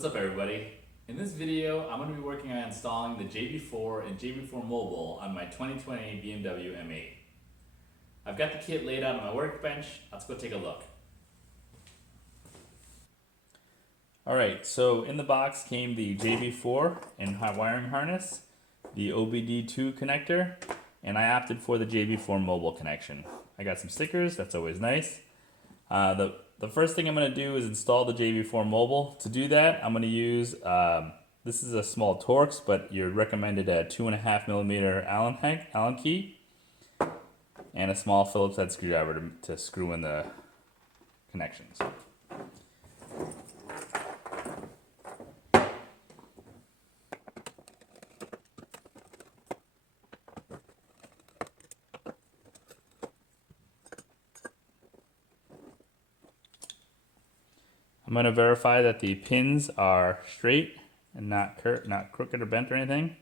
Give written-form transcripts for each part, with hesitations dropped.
What's up everybody? In this video, I'm going to be working on installing the JB4 and JB4 Mobile on my 2020 BMW M8. I've got the kit laid out on my workbench. Let's go take a look. Alright, so in the box came the JB4 and wiring harness, the OBD2 connector, and I opted for the JB4 Mobile connection. I got some stickers, that's always nice. The first thing I'm going to do is install the JB4 Mobile. To do that, I'm going to use, this is a small Torx, but you're recommended a 2.5mm Allen key, and a small Phillips head screwdriver to screw in the connections. I'm going to verify that the pins are straight and not crooked or bent or anything.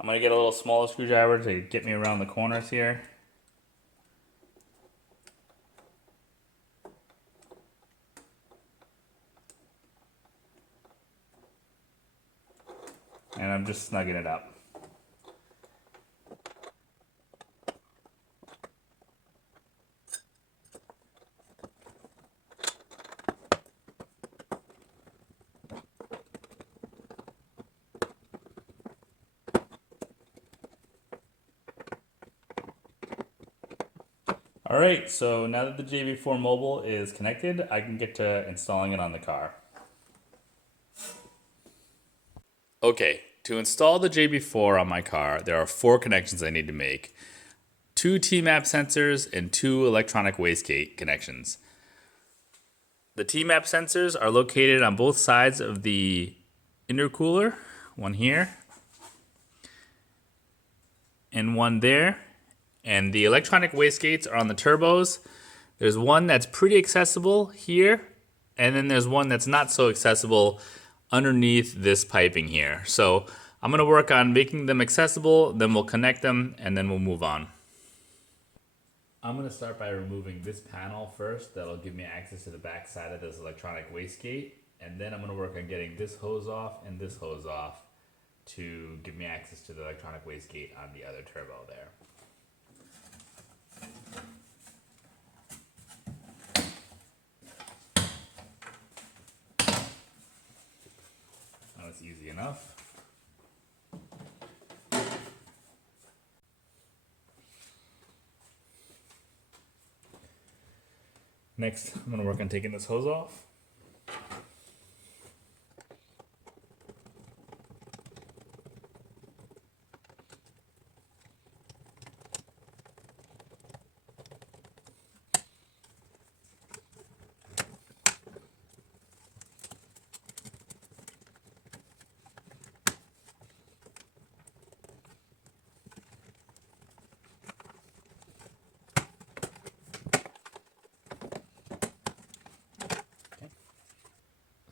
I'm going to get a little smaller screwdriver to get me around the corners here. And I'm just snugging it up. Alright, so now that the JB4 Mobile is connected, I can get to installing it on the car. Okay, to install the JB4 on my car, there are 4 connections I need to make. 2 T-map sensors and 2 electronic wastegate connections. The T-map sensors are located on both sides of the intercooler, one here and one there. And the electronic wastegates are on the turbos. There's one that's pretty accessible here, and then there's one that's not so accessible underneath this piping here. So I'm gonna work on making them accessible, then we'll connect them, and then we'll move on. I'm gonna start by removing this panel first. That'll give me access to the back side of this electronic wastegate, and then I'm gonna work on getting this hose off and this hose off to give me access to the electronic wastegate on the other turbo there. That's easy enough. Next, I'm going to work on taking this hose off.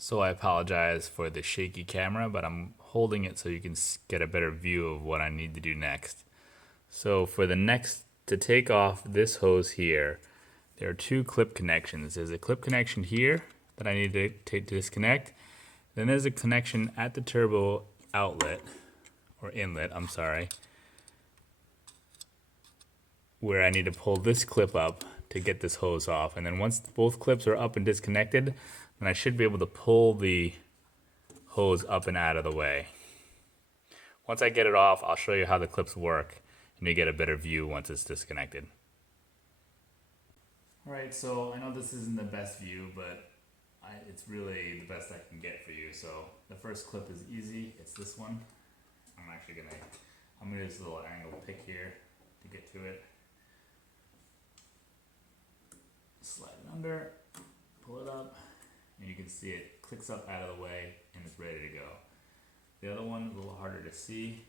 So I apologize for the shaky camera, but I'm holding it so you can get a better view of what I need to do next. So for the next, to take off this hose here, there are 2 clip connections. There's a clip connection here that I need to disconnect. Then there's a connection at the turbo outlet, or inlet, I'm sorry, where I need to pull this clip up to get this hose off. And then once both clips are up and disconnected, then I should be able to pull the hose up and out of the way. Once I get it off, I'll show you how the clips work, and you get a better view once it's disconnected. Alright, so I know this isn't the best view, but it's really the best I can get for you. So the first clip is easy, it's this one. I'm gonna use a little angle pick here to get to it. Slide it under, pull it up, and you can see it clicks up out of the way and it's ready to go. The other one is a little harder to see.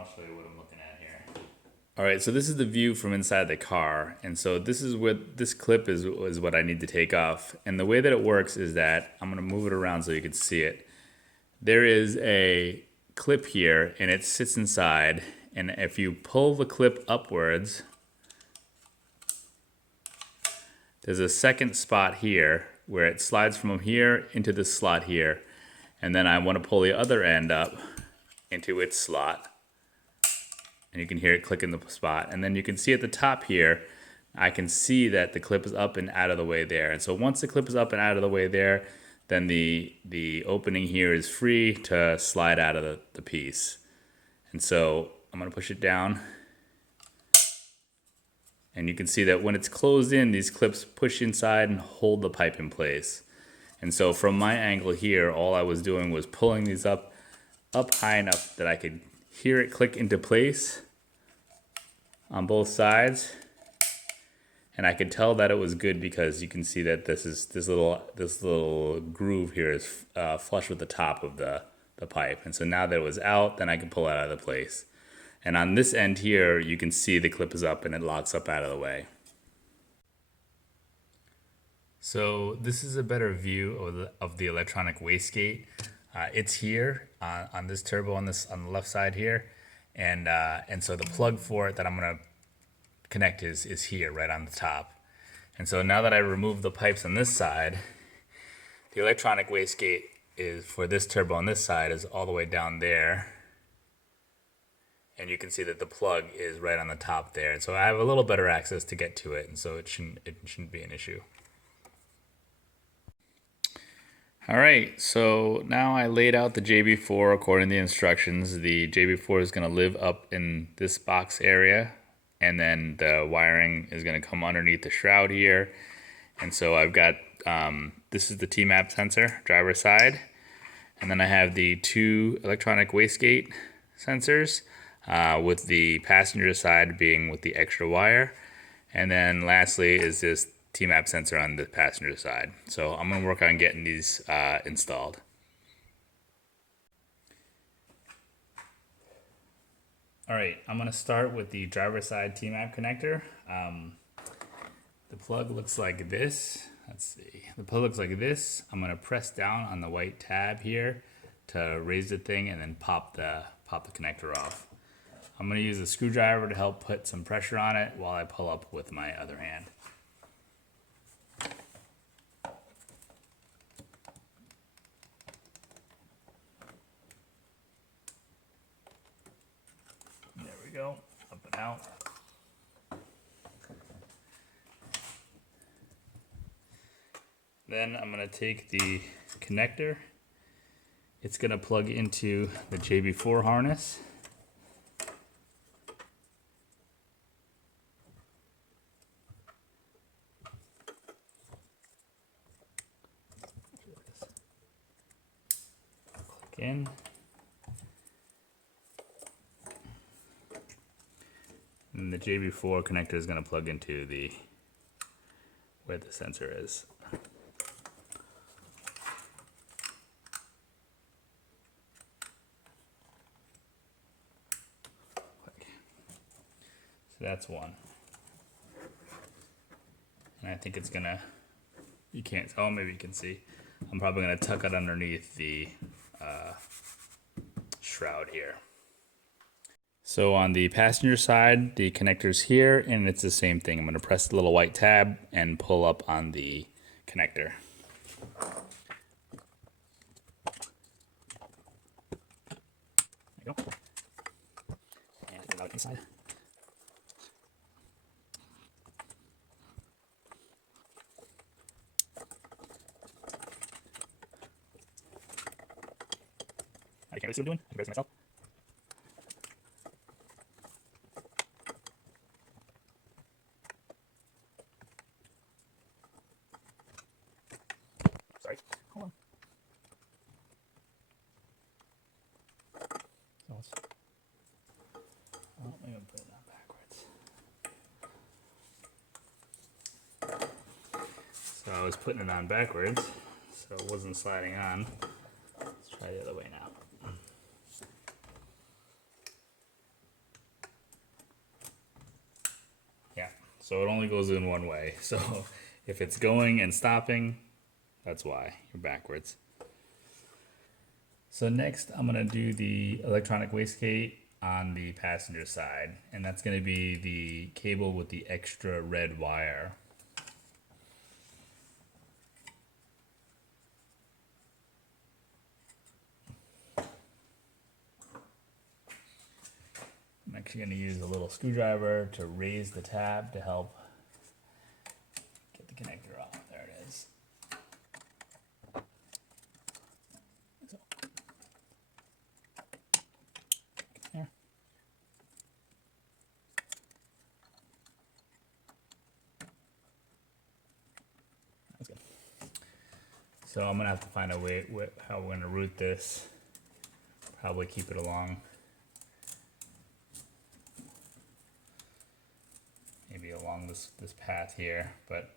I'll show you what I'm looking at here. All right, so this is the view from inside the car. And so this is what this clip is what I need to take off. And the way that it works is that I'm gonna move it around so you can see it. There is a clip here and it sits inside. And if you pull the clip upwards, there's a second spot here where it slides from here into this slot here. And then I want to pull the other end up into its slot. And you can hear it click in the spot. And then you can see at the top here, I can see that the clip is up and out of the way there. And so once the clip is up and out of the way there, then the opening here is free to slide out of the piece. And so I'm gonna push it down. And you can see that when it's closed in, these clips push inside and hold the pipe in place. And so from my angle here, all I was doing was pulling these up high enough that I could hear it click into place on both sides. And I could tell that it was good because you can see that this little groove here is flush with the top of the pipe. And so now that it was out, then I can pull it out of the place. And on this end here, you can see the clip is up and it locks up out of the way. So this is a better view of the electronic wastegate. It's here on this turbo on the left side here, and so the plug for it that I'm gonna connect is here right on the top. And so now that I remove the pipes on this side, the electronic wastegate is for this turbo on this side is all the way down there. And you can see that the plug is right on the top there. And so I have a little better access to get to it, and so it shouldn't be an issue. All right, so now I laid out the JB4 according to the instructions. The JB4 is gonna live up in this box area, and then the wiring is gonna come underneath the shroud here. And so I've got, this is the T-map sensor, driver side. And then I have the two electronic wastegate sensors, with the passenger side being with the extra wire. And then lastly is this T-map sensor on the passenger side. So I'm gonna work on getting these installed. All right, I'm gonna start with the driver side T-map connector. The plug looks like this. Let's see, the plug looks like this. I'm gonna press down on the white tab here to raise the thing and then pop the connector off. I'm gonna use a screwdriver to help put some pressure on it while I pull up with my other hand. There we go, up and out. Then I'm gonna take the connector. It's gonna plug into the JB4 harness. Click in. And the JB4 connector is gonna plug into where the sensor is. So that's one. And I think it's gonna, you can't, oh maybe you can see, I'm probably gonna tuck it underneath the shroud here. So on the passenger side, the connector's here and it's the same thing. I'm gonna press the little white tab and pull up on the connector. There you go. And take it out inside. I can't really see what I'm doing. I can embarrass myself. Sorry. Hold on. So let's, oh, maybe I'll put it on backwards. So I was putting it on backwards, so it wasn't sliding on. Let's try the other way now. So it only goes in one way. So if it's going and stopping, that's why you're backwards. So next I'm gonna do the electronic wastegate on the passenger side, and that's gonna be the cable with the extra red wire. I'm actually going to use a little screwdriver to raise the tab to help get the connector off. There it is. So, there. That's good. So I'm going to have to find a way how we're going to route this. Probably keep it along. Maybe along this path here, but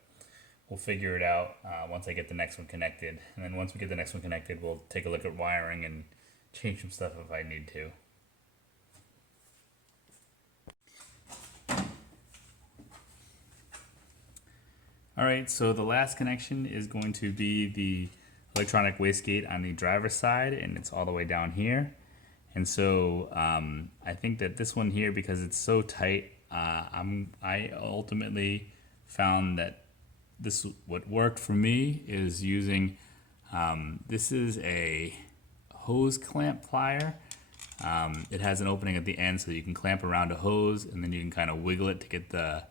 we'll figure it out once I get the next one connected. And then once we get the next one connected, we'll take a look at wiring and change some stuff if I need to. All right, so the last connection is going to be the electronic wastegate on the driver's side, and it's all the way down here. And so I think that this one here, because it's so tight, I ultimately found that what worked for me is using, this is a hose clamp plier. It has an opening at the end so you can clamp around a hose, and then you can kind of wiggle it to get the,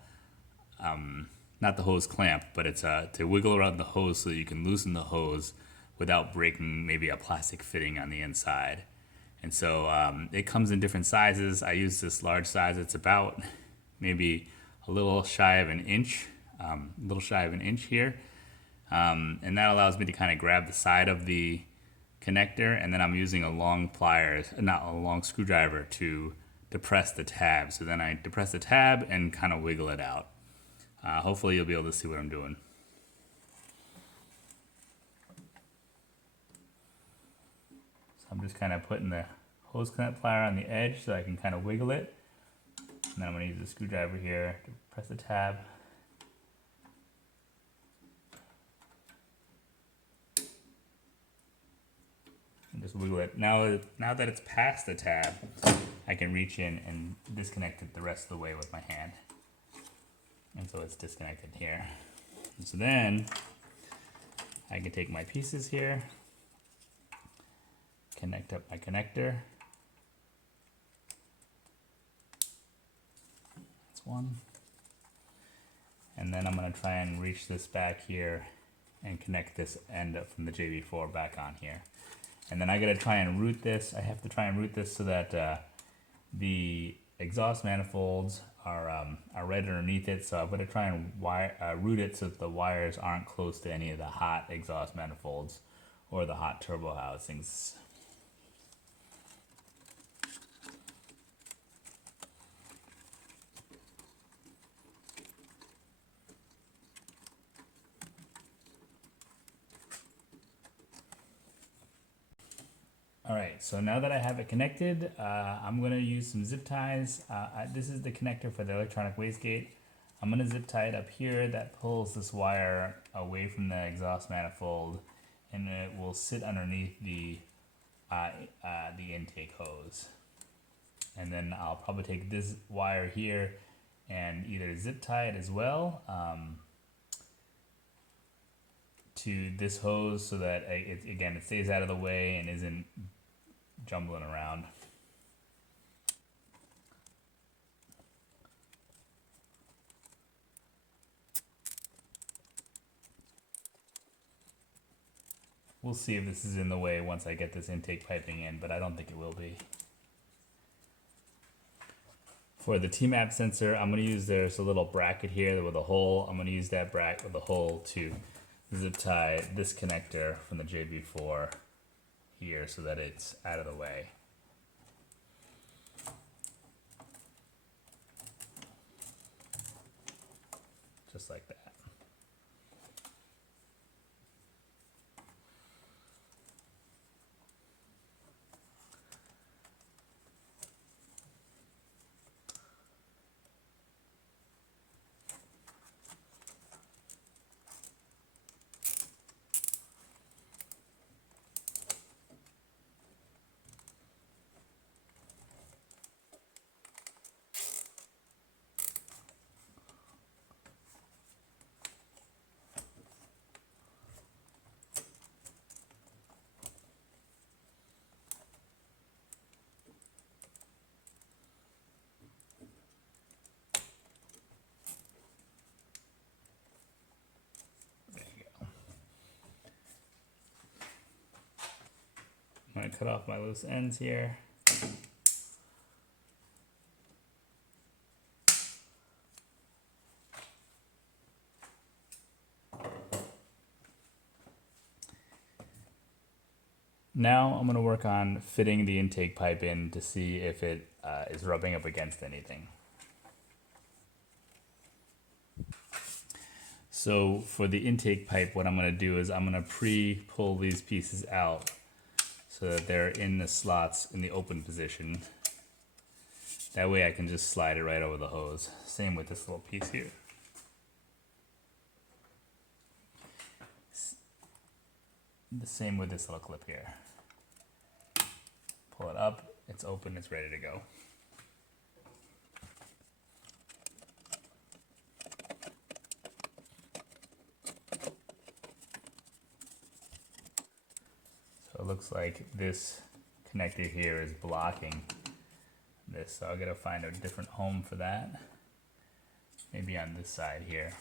not the hose clamp, but it's to wiggle around the hose so you can loosen the hose without breaking maybe a plastic fitting on the inside. And so it comes in different sizes. I use this large size. It's about maybe a little shy of an inch, here. And that allows me to kind of grab the side of the connector, and then I'm using a long screwdriver to depress the tab. So then I depress the tab and kind of wiggle it out. Hopefully you'll be able to see what I'm doing. I'm just kind of putting the hose clamp plier on the edge so I can kind of wiggle it. And then I'm going to use the screwdriver here to press the tab. And just wiggle it. Now that it's past the tab, I can reach in and disconnect it the rest of the way with my hand. And so it's disconnected here. And so then I can take my pieces here, connect up my connector. That's one. And then I'm going to try and reach this back here and connect this end up from the JB4 back on here. And then I got to try and route this. I have to try and route this so that the exhaust manifolds are right underneath it. So I'm going to try and route it so that the wires aren't close to any of the hot exhaust manifolds or the hot turbo housings. All right, so now that I have it connected, I'm going to use some zip ties. This is the connector for the electronic wastegate. I'm going to zip tie it up here. That pulls this wire away from the exhaust manifold, and it will sit underneath the intake hose. And then I'll probably take this wire here and either zip tie it as well to this hose so that it stays out of the way and isn't jumbling around. We'll see if this is in the way once I get this intake piping in, but I don't think it will be. For the T-map sensor, I'm going to use there's a little bracket here with a hole. I'm going to use that bracket with a hole to zip tie this connector from the JB4 here so that it's out of the way. Just like that. I'm gonna cut off my loose ends here. Now I'm going to work on fitting the intake pipe in to see if it is rubbing up against anything. So for the intake pipe, what I'm going to do is I'm going to pre-pull these pieces out so that they're in the slots in the open position. That way I can just slide it right over the hose. Same with this little piece here. The same with this little clip here. Pull it up, it's open, it's ready to go. So it looks like this connector here is blocking this, so I gotta find a different home for that. Maybe on this side here.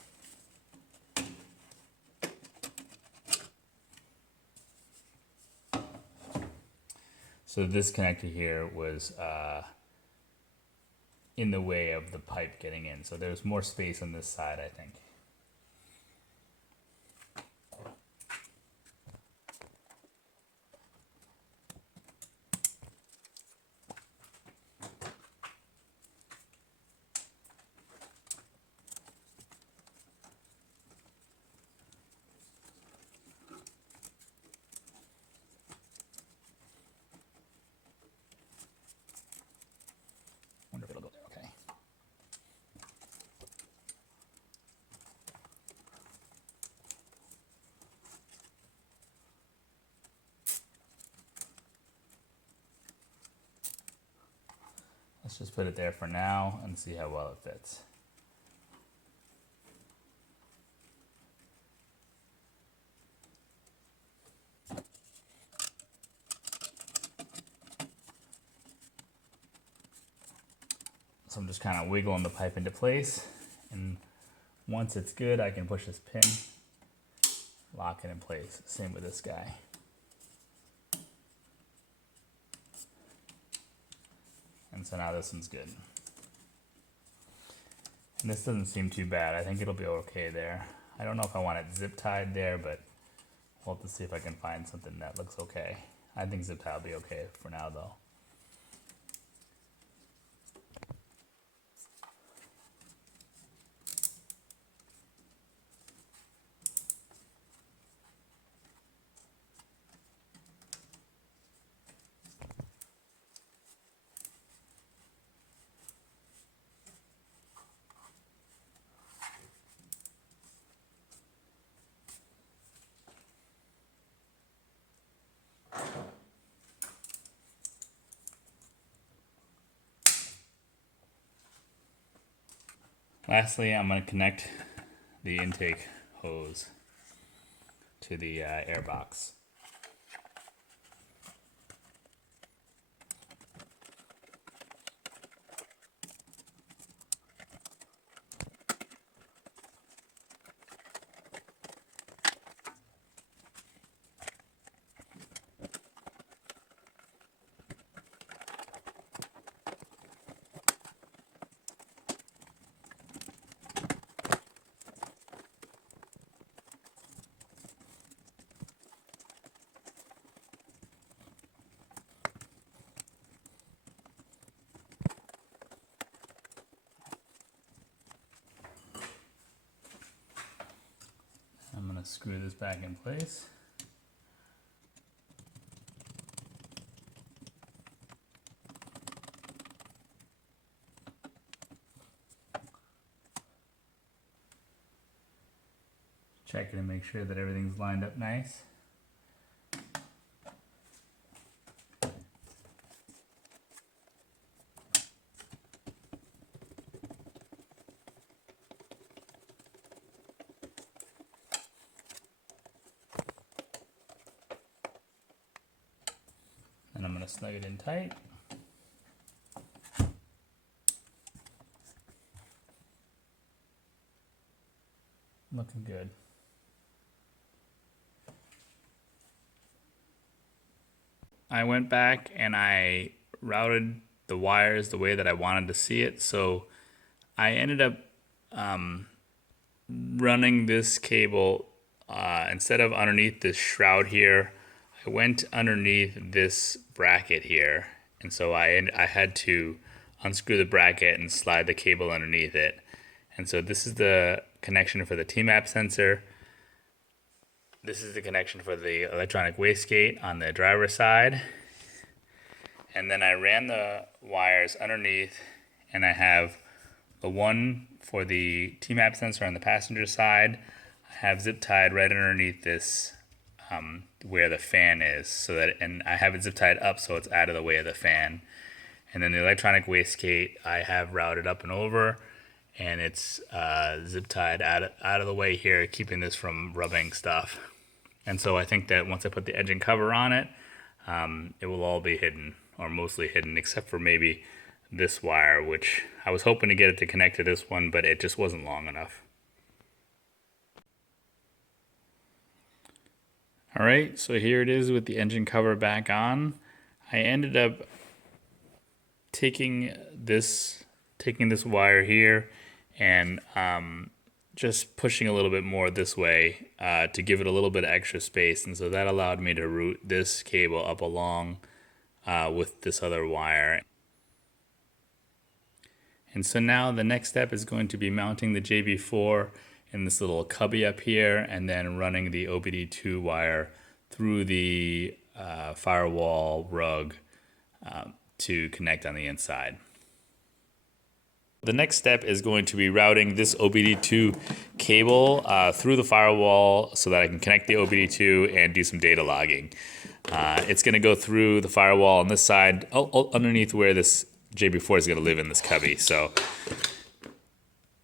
So this connector here was in the way of the pipe getting in. So there's more space on this side, I think. Wonder if it'll go there, okay. Let's just put it there for now and see how well it fits. So I'm just kind of wiggling the pipe into place, and once it's good, I can push this pin, lock it in place. Same with this guy. And so now this one's good. And this doesn't seem too bad. I think it'll be okay there. I don't know if I want it zip tied there, but we'll have to see if I can find something that looks okay. I think zip tie will be okay for now though. Lastly, I'm going to connect the intake hose to the air box. I'm going to screw this back in place. Check it and make sure that everything's lined up nice. And I'm going to snug it in tight. Looking good. I went back and I routed the wires the way that I wanted to see it. So I ended up running this cable instead of underneath this shroud here. I went underneath this bracket here, and so I had to unscrew the bracket and slide the cable underneath it. And so this is the connection for the T-map sensor. This is the connection for the electronic wastegate on the driver's side. And then I ran the wires underneath, and I have the one for the T-map sensor on the passenger side. I have zip tied right underneath this where the fan is, so that, and I have it zip tied up so it's out of the way of the fan. And then the electronic wastegate I have routed up and over, and it's zip tied out of the way here, keeping this from rubbing stuff. And so I think that once I put the engine cover on it, it will all be hidden, or mostly hidden, except for maybe this wire, which I was hoping to get it to connect to this one, but it just wasn't long enough. All right, so here it is with the engine cover back on. I ended up taking this wire here and just pushing a little bit more this way to give it a little bit of extra space, and so that allowed me to route this cable up along with this other wire. And so now the next step is going to be mounting the JB4 in this little cubby up here, and then running the OBD2 wire through the firewall rug to connect on the inside. The next step is going to be routing this OBD2 cable through the firewall so that I can connect the OBD2 and do some data logging. It's going to go through the firewall on this side, underneath where this JB4 is going to live in this cubby. So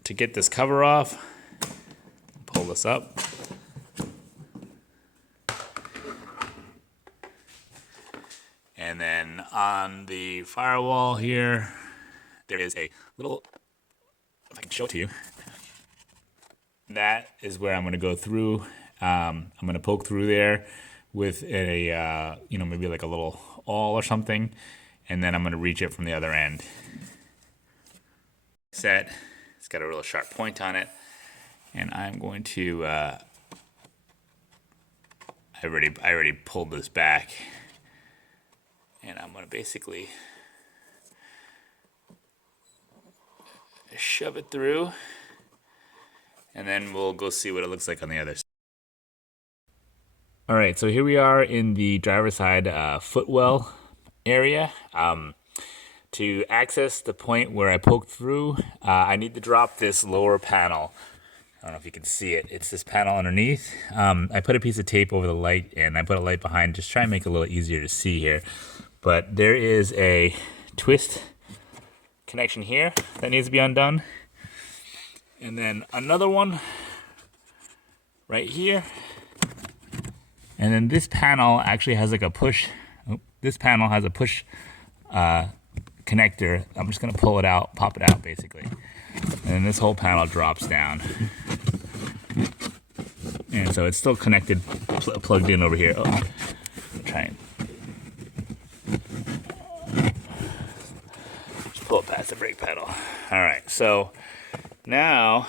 to get this cover off, pull this up. And then on the firewall here, there is a little, if I can show it to you, that is where I'm going to go through. I'm going to poke through there with a, maybe like a little awl or something, and then I'm going to reach it from the other end. Set, it's got a real sharp point on it, and I'm going to, I already pulled this back, and I'm going to basically shove it through, and then we'll go see what it looks like on the other side. All right, so here we are in the driver's side footwell area. To access the point where I poked through, I need to drop this lower panel. I don't know if you can see it. It's this panel underneath. I put a piece of tape over the light, and I put a light behind, just try and make it a little easier to see here. But there is a twist connection here that needs to be undone, and then another one right here, and then this panel actually has like a push. This panel has a push connector. I'm just gonna pull it out, pop it out basically, and then this whole panel drops down, and so it's still connected, plugged in over here. Oh, try and pull it past the brake pedal. All right, so now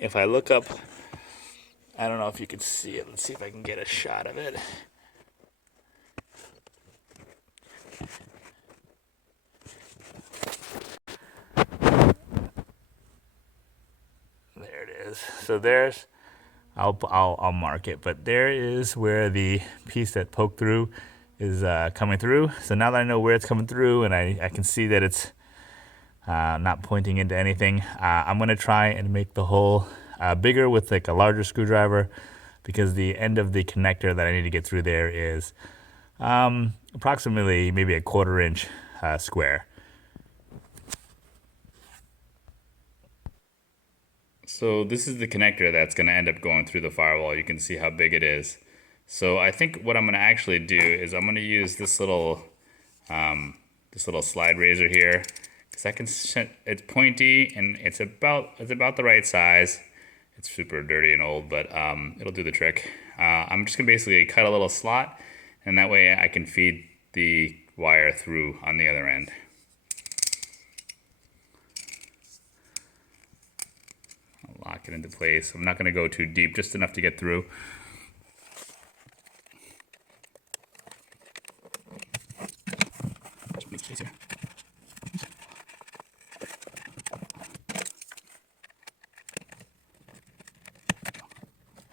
if I look up, I don't know if you can see it. Let's see if I can get a shot of it. There it is. So there's, I'll mark it, but there is where the piece that poked through is coming through. So now that I know where it's coming through, and I can see that it's not pointing into anything, I'm going to try and make the hole bigger with like a larger screwdriver, because the end of the connector that I need to get through there is approximately maybe a 1/4 inch square. So this is the connector that's going to end up going through the firewall. You can see how big it is. So I think what I'm going to actually do is I'm going to use this little slide razor here, because I can, it's pointy and it's about the right size. It's super dirty and old, but it'll do the trick. I'm just gonna basically cut a little slot, and that way I can feed the wire through on the other end. I'll lock it into place. I'm not going to go too deep, just enough to get through. Just make space here.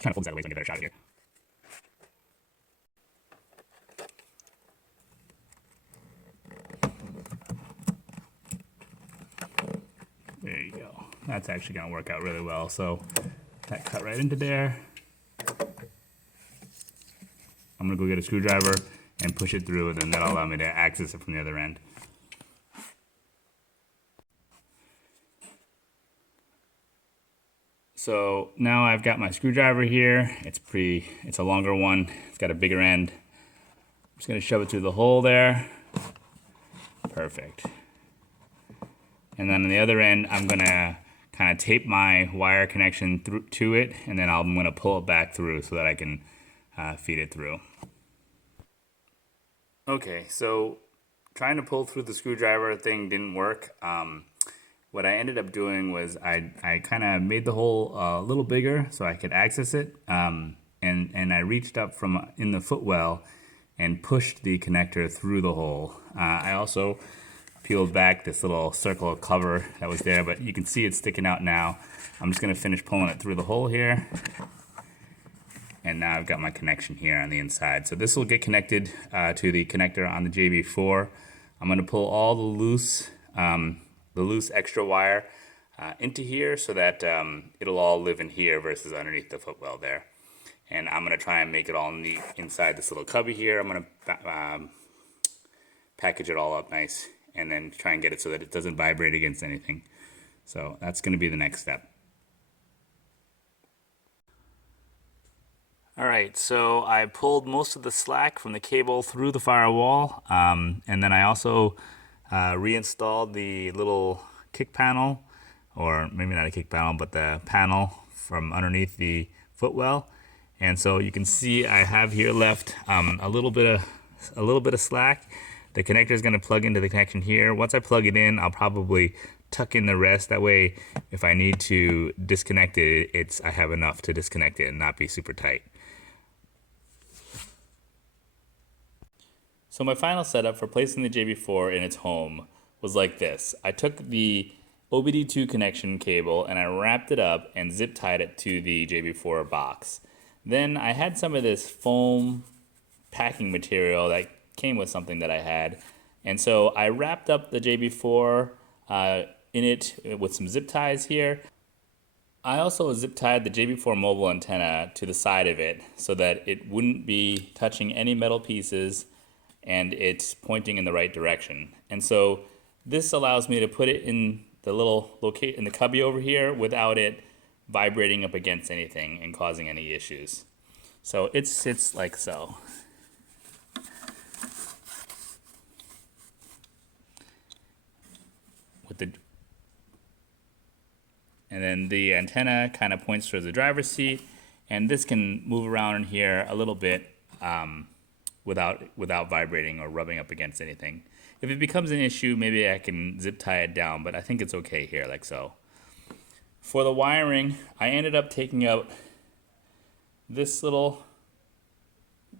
Kind of pull this out of the way so I can get a better shot of it here. There you go. That's actually going to work out really well. So that cut right into there. I'm going to go get a screwdriver and push it through, and then that'll allow me to access it from the other end. So now I've got my screwdriver here. It's a longer one. It's got a bigger end. I'm just going to shove it through the hole there. Perfect. And then on the other end, I'm going to kind of tape my wire connection through to it, and then I'm going to pull it back through so that I can feed it through. Okay, so trying to pull through the screwdriver thing didn't work. What I ended up doing was I kind of made the hole a little bigger so I could access it, and I reached up from in the footwell and pushed the connector through the hole. I also peeled back this little circle of cover that was there, but you can see it's sticking out now. I'm just going to finish pulling it through the hole here, and now I've got my connection here on the inside. So this will get connected to the connector on the JB4. I'm going to pull all the loose extra wire into here so that it'll all live in here versus underneath the footwell there. And I'm going to try and make it all neat inside this little cubby here. I'm going to package it all up nice and then try and get it so that it doesn't vibrate against anything. So that's going to be the next step. All right, so I pulled most of the slack from the cable through the firewall, and then I also reinstalled the little kick panel, or maybe not a kick panel, but the panel from underneath the footwell. And so you can see I have here left a little bit of slack. The connector is going to plug into the connection here. Once I plug it in, I'll probably tuck in the rest. That way, if I need to disconnect it, I have enough to disconnect it and not be super tight. So my final setup for placing the JB4 in its home was like this. I took the OBD2 connection cable and I wrapped it up and zip tied it to the JB4 box. Then I had some of this foam packing material that came with something that I had, and so I wrapped up the JB4 in it with some zip ties here. I also zip tied the JB4 mobile antenna to the side of it so that it wouldn't be touching any metal pieces and it's pointing in the right direction. And so this allows me to put it in the little in the cubby over here without it vibrating up against anything and causing any issues. So it sits like so. And then the antenna kind of points towards the driver's seat, and this can move around in here a little bit without vibrating or rubbing up against anything. If it becomes an issue, maybe I can zip tie it down, but I think it's okay here, like so. For the wiring, I ended up taking out this little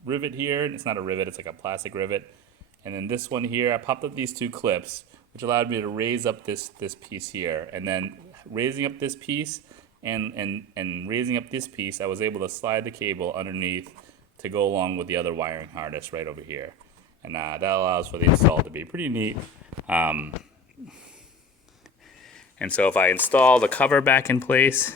rivet here. It's not a rivet, it's like a plastic rivet. And then this one here, I popped up these two clips, which allowed me to raise up this piece here. And then raising up this piece and raising up this piece, I was able to slide the cable underneath to go along with the other wiring harness right over here. And that allows for the install to be pretty neat. And so if I install the cover back in place,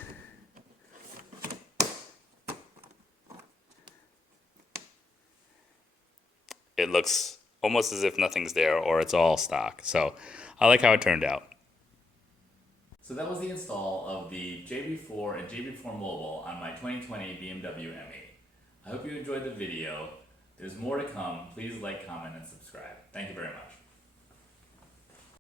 it looks almost as if nothing's there or it's all stock. So I like how it turned out. So that was the install of the JB4 and JB4 Mobile on my 2020 BMW M8. I hope you enjoyed the video. There's more to come. Please like, comment, and subscribe. Thank you very much.